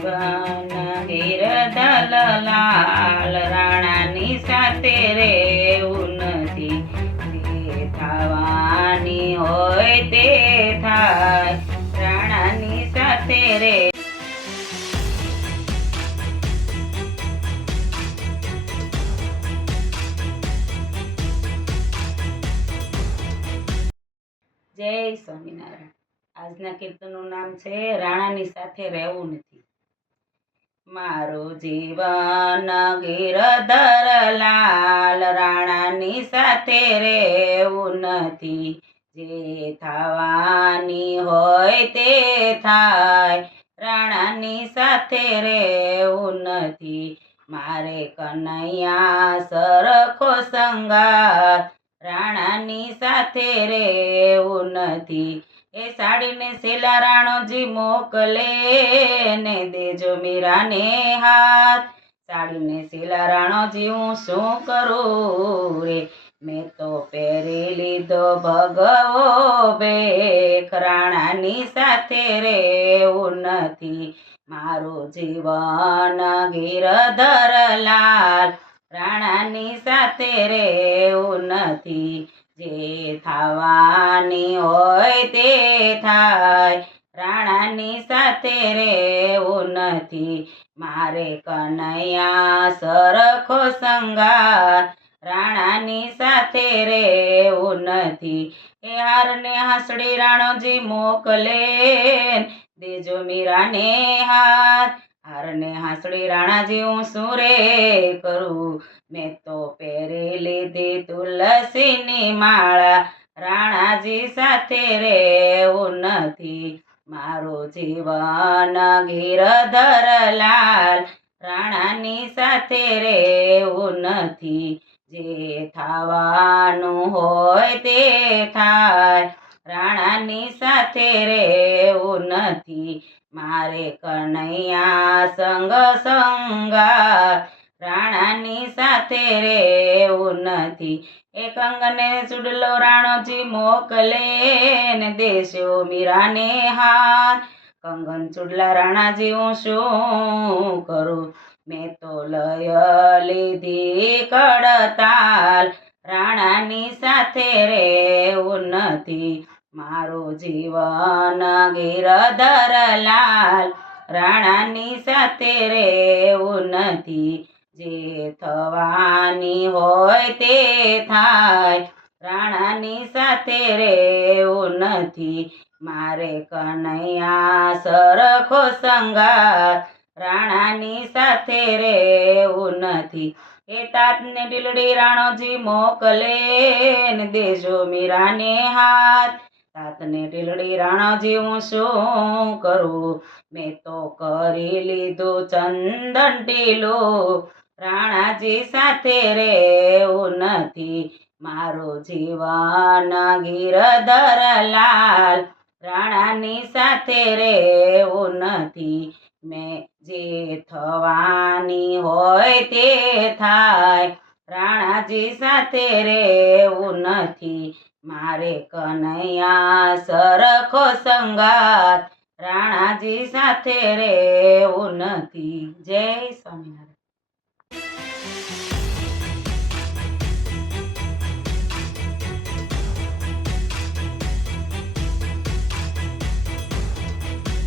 જીવન ગિરધર લાલ રાણાની સાથે રેવું નથી, જે થવાની હોય તે થાય, રાણાની સાથે રે. જય સ્વામિનારાયણ. આજના કીર્તનનું નામ છે રાણાની સાથે રહેવું નથી. મારું જીવન ગિરધર લાલ રાણાની સાથે રહેવું નથી, જે થવાની હોય તે થાય, રાણાની સાથે રહેવું નથી. મારે કનૈયા સરખો સંગાર, રાણાની સાથે રહેવું નથી. એ સાડીને સેલા રાણોજી મોકલે ને દેજો મીરાને હાથ, સાડીને સેલા રાણોજી હું શું કરું રે, મેં તો પહેરી લીધો ભગવો ભેખ, રાણાની સાથે રહેવું નથી. મારું જીવન ગિરધર લાલ રાણાની સાથે રહેવું નથી, જે થવાની હોય તે થાય, રાણાની સાથે રહેવું નથી. મારે કનૈયા સરખો સંગાર, રાણાની સાથે રહેવું નથી. એ હારને હાસડી રાણોજી મોકલે દેજો મીરાને હાથ, હારને હાસડી રાણાજી હું શું રે કરું, મેં તો પહેરી લીધી તુલસીની માળા, રાણાજી સાથે રહેવું નથી. મારું જીવન ગિરધર લાલ રાણાની સાથે રહેવું નથી, જે થવાનું હોય તે થાય, રાણાની સાથે રહેવું નથી. મારે કનૈયા સંગ સંગાર, રાણાની સાથે રહેવું નથી. એક અંગને ચૂડલો રાણોજી મોકલે ને દેશો મીરાને હાથ, કંગન ચૂડલા રાણાજી હું શું કરું, મેં તો લય લીધી કડતાલ, રાણાની સાથે રહેવું નથી. મારું જીવન ગિરધર લાલ રાણાની સાથે રહેવું નથી, જે થવાની હોય તે થાય, રાણાની સાથે રહેવું નથી. મારે કનૈયા સરખો સંગાર, રાણાની સાથે રહેવું નથી. એ તાતને ઢીલડી રાણોજી મોકલે ને દેજો મીરાને હાથ, તાતને ઢીલડી રાણોજી હું શું કરું, મેં તો કરી લીધું ચંદન ટીલું, રાણાજી સાથે રહેવું નથી. મારું જીવન ગિરધર લાલ રાણાની સાથે રહેવું નથી. મેં જે થવાની હોય તે થાય, રાણાજી સાથે રહેવું નથી. મારે કનૈયા સરખો સંગાર, રાણાજી સાથે રહેવું નથી. જય સ્વામિનારાયણ.